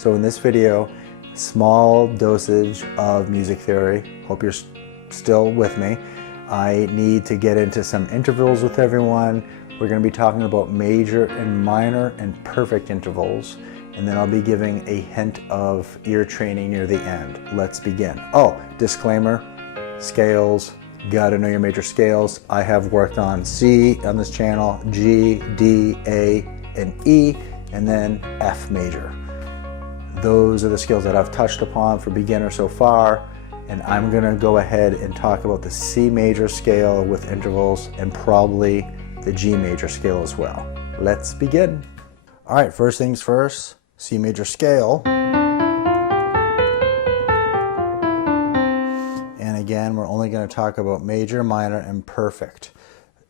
So in this video, small dosage of music theory. Hope you're still with me. I need to get into some intervals with everyone. We're going to be talking about major and minor and perfect intervals. And then I'll be giving a hint of ear training near the end. Let's begin. Oh, disclaimer, scales, gotta know your major scales. I have worked on C on this channel, G, D, A, and E, and then F major. Those are the skills that I've touched upon for beginner so far, and I'm gonna go ahead and talk about the C major scale with intervals and probably the G major scale as well. Let's begin. All right, first things first, C major scale. And again, we're only gonna talk about major, minor, and perfect.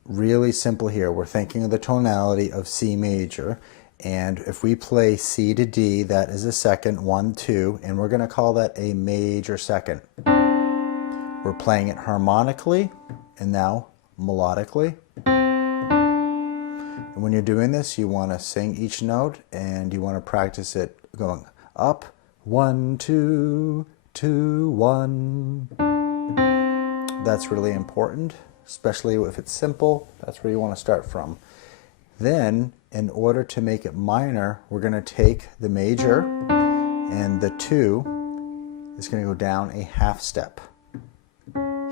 Really simple here. We're thinking of the tonality of C major. And if we play C to D, that is a second, 1, 2, and we're going to call that a major second. We're playing it harmonically and now melodically. And when you're doing this, you want to sing each note and you want to practice it going up, 1, 2, 2, 1. That's really important, especially if it's simple. That's where you want to start from. Then, in order to make it minor, we're going to take the major and the 2 is going to go down a half step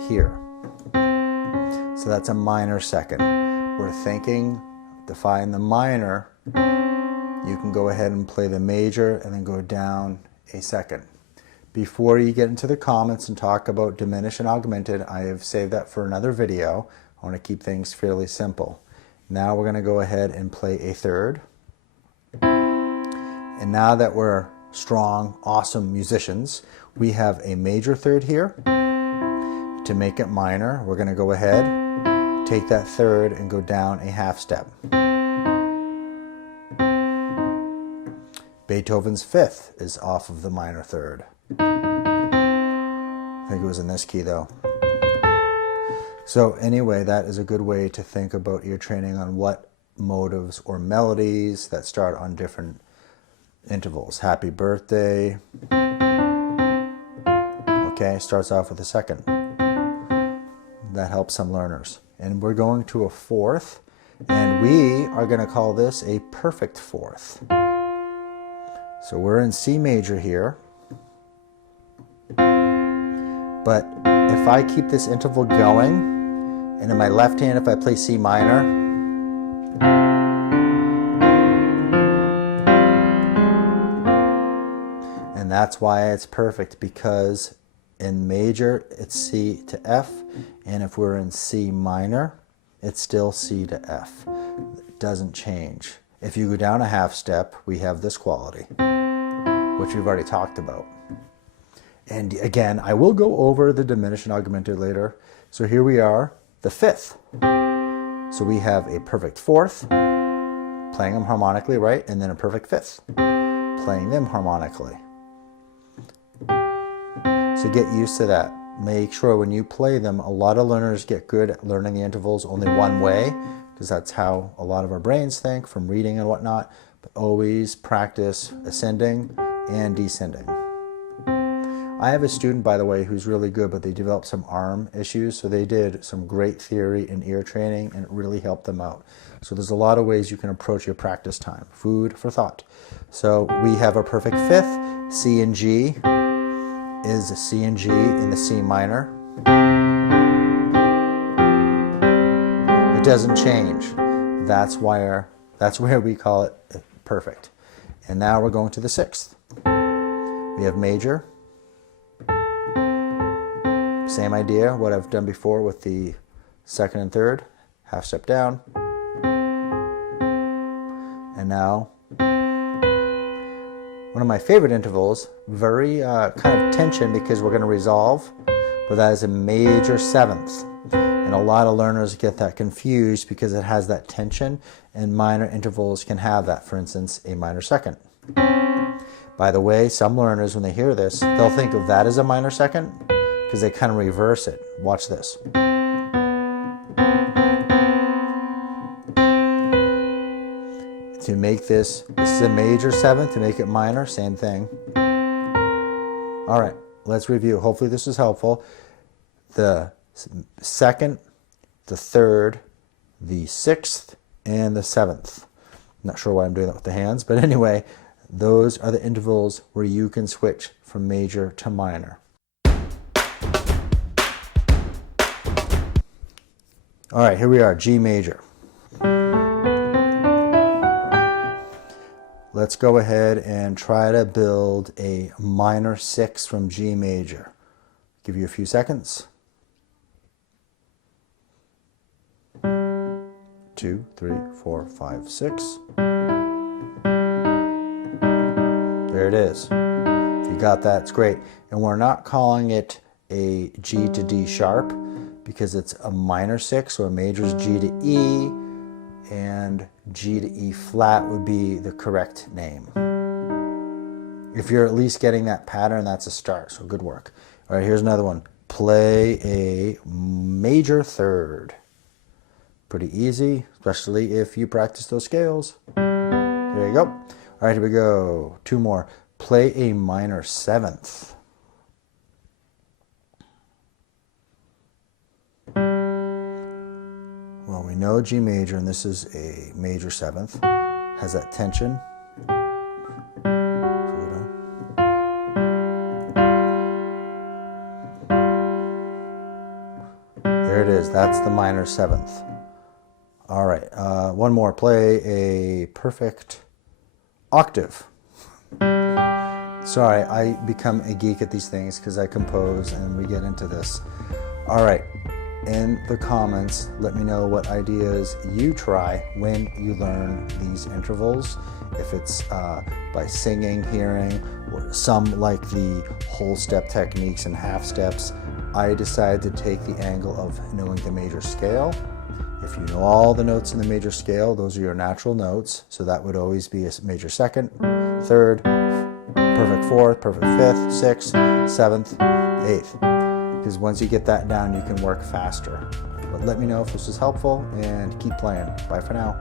here. So that's a minor second. We're thinking to find the minor, you can go ahead and play the major and then go down a second. Before you get into the comments and talk about diminished and augmented, I have saved that for another video. I want to keep things fairly simple. Now we're going to go ahead and play a third. And now that we're strong, awesome musicians, we have a major third here. To make it minor, we're going to go ahead, take that third and go down a half step. Beethoven's Fifth is off of the minor third. I think it was in this key though. So anyway, that is a good way to think about ear training on what motives or melodies that start on different intervals. Happy birthday. Okay, starts off with a second. That helps some learners. And we're going to a fourth, and we are going to call this a perfect fourth. So we're in C major here. But if I keep this interval going, and in my left hand, if I play C minor, and that's why it's perfect, because in major, it's C to F, and if we're in C minor, it's still C to F. It doesn't change. If you go down a half step, we have this quality, which we've already talked about. And again, I will go over the diminished and augmented later. So here we are, the fifth. So we have a perfect fourth, playing them harmonically, right? And then a perfect fifth, playing them harmonically. So get used to that. Make sure when you play them, a lot of learners get good at learning the intervals only one way, because that's how a lot of our brains think from reading and whatnot. But always practice ascending and descending. I have a student, by the way, who's really good, but they developed some arm issues, so they did some great theory and ear training, and it really helped them out. So there's a lot of ways you can approach your practice time. Food for thought. So we have a perfect fifth. C and G is a C and G in the C minor. It doesn't change. That's where we call it perfect. And now we're going to the sixth. We have major. Same idea, what I've done before with the second and third, half step down. And now, one of my favorite intervals, very kind of tension because we're going to resolve, but that is a major seventh. And a lot of learners get that confused because it has that tension, and minor intervals can have that, for instance, a minor second. By the way, some learners, when they hear this, they'll think of that as a minor second, because they kind of reverse it. Watch this. to make this is a major 7th, to make it minor, same thing. All right, let's review. Hopefully this is helpful. The 2nd, the 3rd, the 6th, and the 7th. I'm not sure why I'm doing that with the hands, but anyway, those are the intervals where you can switch from major to minor. All right, here we are, G major. Let's go ahead and try to build a minor 6 from G major. Give you a few seconds. 2, 3, 4, 5, 6. There it is. If you got that, it's great. And we're not calling it a G to D sharp because it's a minor 6, so a major is G to E, and G to E flat would be the correct name. If you're at least getting that pattern, that's a start, so good work. All right, here's another one. Play a major 3rd. Pretty easy, especially if you practice those scales. There you go. All right, here we go. 2 more. Play a minor 7th. Well, we know G major, and this is a major 7th, has that tension. There it is, that's the minor 7th. All right, one more. Play a perfect octave. Sorry, I become a geek at these things because I compose and we get into this. All right, in the comments, let me know what ideas you try when you learn these intervals. If it's by singing, hearing, or some like the whole step techniques and half steps. I decided to take the angle of knowing the major scale. If you know all the notes in the major scale, those are your natural notes. So that would always be a major 2nd, 3rd, perfect 4th, perfect 5th, 6th, 7th, 8th. Because once you get that down, you can work faster. But let me know if this was helpful and keep playing. Bye for now.